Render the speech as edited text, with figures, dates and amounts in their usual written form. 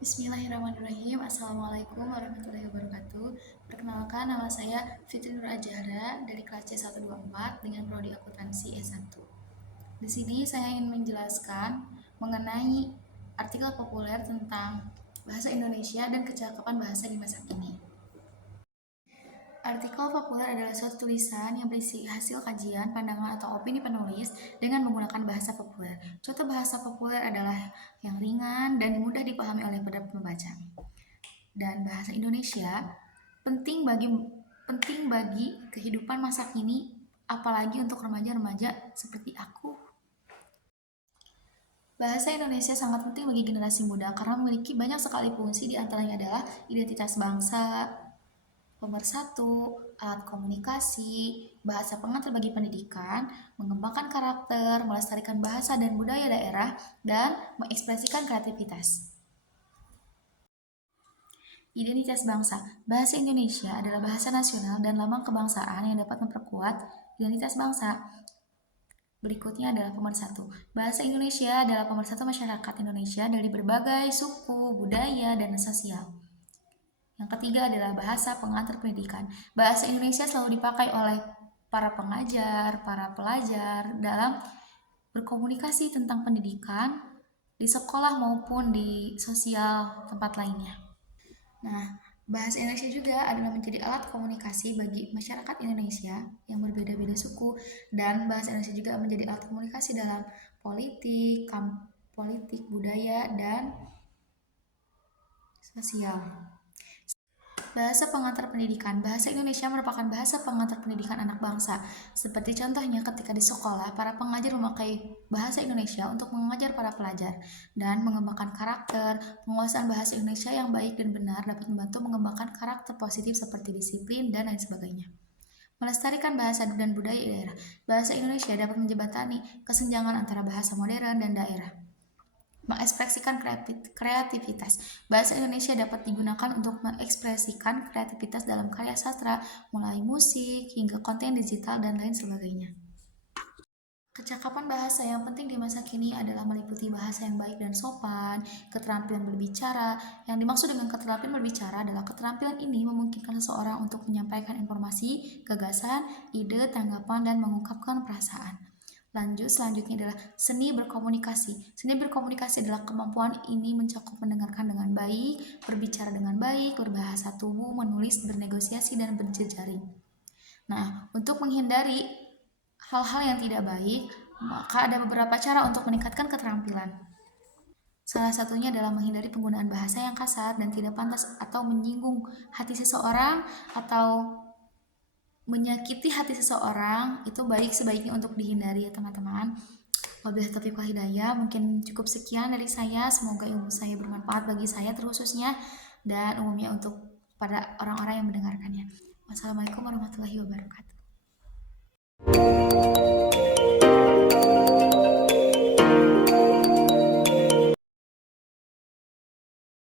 Bismillahirrahmanirrahim. Assalamualaikum warahmatullahi wabarakatuh. Perkenalkan, nama saya Fitri Nur Ajahra dari kelas C124 dengan prodi akuntansi S1. Di sini saya ingin menjelaskan mengenai artikel populer tentang bahasa Indonesia dan kecakapan bahasa di masa kini. Artikel populer adalah suatu tulisan yang berisi hasil kajian, pandangan, atau opini penulis dengan menggunakan bahasa populer. Contoh bahasa populer adalah yang ringan dan mudah dipahami oleh para pembaca. Dan bahasa Indonesia penting bagi kehidupan masa kini, apalagi untuk remaja-remaja seperti aku. Bahasa Indonesia sangat penting bagi generasi muda karena memiliki banyak sekali fungsi, di antaranya adalah identitas bangsa, pemersatu, alat komunikasi, bahasa pengantar bagi pendidikan, mengembangkan karakter, melestarikan bahasa dan budaya daerah, dan mengekspresikan kreativitas. Identitas bangsa. Bahasa Indonesia adalah bahasa nasional dan lambang kebangsaan yang dapat memperkuat identitas bangsa. Berikutnya adalah pemersatu. Bahasa Indonesia adalah pemersatu masyarakat Indonesia dari berbagai suku, budaya, dan sosial. Yang ketiga adalah bahasa pengantar pendidikan. Bahasa Indonesia selalu dipakai oleh para pengajar, para pelajar dalam berkomunikasi tentang pendidikan di sekolah maupun di sosial tempat lainnya. Nah, bahasa Indonesia juga adalah menjadi alat komunikasi bagi masyarakat Indonesia yang berbeda-beda suku, dan bahasa Indonesia juga menjadi alat komunikasi dalam politik, budaya, dan sosial. Bahasa pengantar pendidikan. Bahasa Indonesia merupakan bahasa pengantar pendidikan anak bangsa. Seperti contohnya ketika di sekolah, para pengajar memakai bahasa Indonesia untuk mengajar para pelajar dan mengembangkan karakter. Penguasaan bahasa Indonesia yang baik dan benar dapat membantu mengembangkan karakter positif seperti disiplin dan lain sebagainya. Melestarikan bahasa dan budaya daerah. Bahasa Indonesia dapat menjembatani kesenjangan antara bahasa modern dan daerah. Mengekspresikan kreativitas. Bahasa Indonesia dapat digunakan untuk mengekspresikan kreativitas dalam karya sastra, mulai musik hingga konten digital dan lain sebagainya. Kecakapan bahasa yang penting di masa kini adalah meliputi bahasa yang baik dan sopan, keterampilan berbicara. Yang dimaksud dengan keterampilan berbicara adalah keterampilan ini memungkinkan seseorang untuk menyampaikan informasi, gagasan, ide, tanggapan, dan mengungkapkan perasaan. Selanjutnya adalah seni berkomunikasi. Seni berkomunikasi adalah kemampuan ini mencakup mendengarkan dengan baik, berbicara dengan baik, berbahasa tubuh, menulis, bernegosiasi, dan berjejaring. Nah, untuk menghindari hal-hal yang tidak baik, maka ada beberapa cara untuk meningkatkan keterampilan. Salah satunya adalah menghindari penggunaan bahasa yang kasar dan tidak pantas atau menyinggung hati seseorang atau menyakiti hati seseorang. Itu sebaiknya untuk dihindari ya teman-teman. Wabillahi taufiq wal hidayah. Mungkin cukup sekian dari saya. Semoga ilmu saya bermanfaat bagi saya terkhususnya dan umumnya untuk pada orang-orang yang mendengarkannya. Wassalamualaikum warahmatullahi wabarakatuh.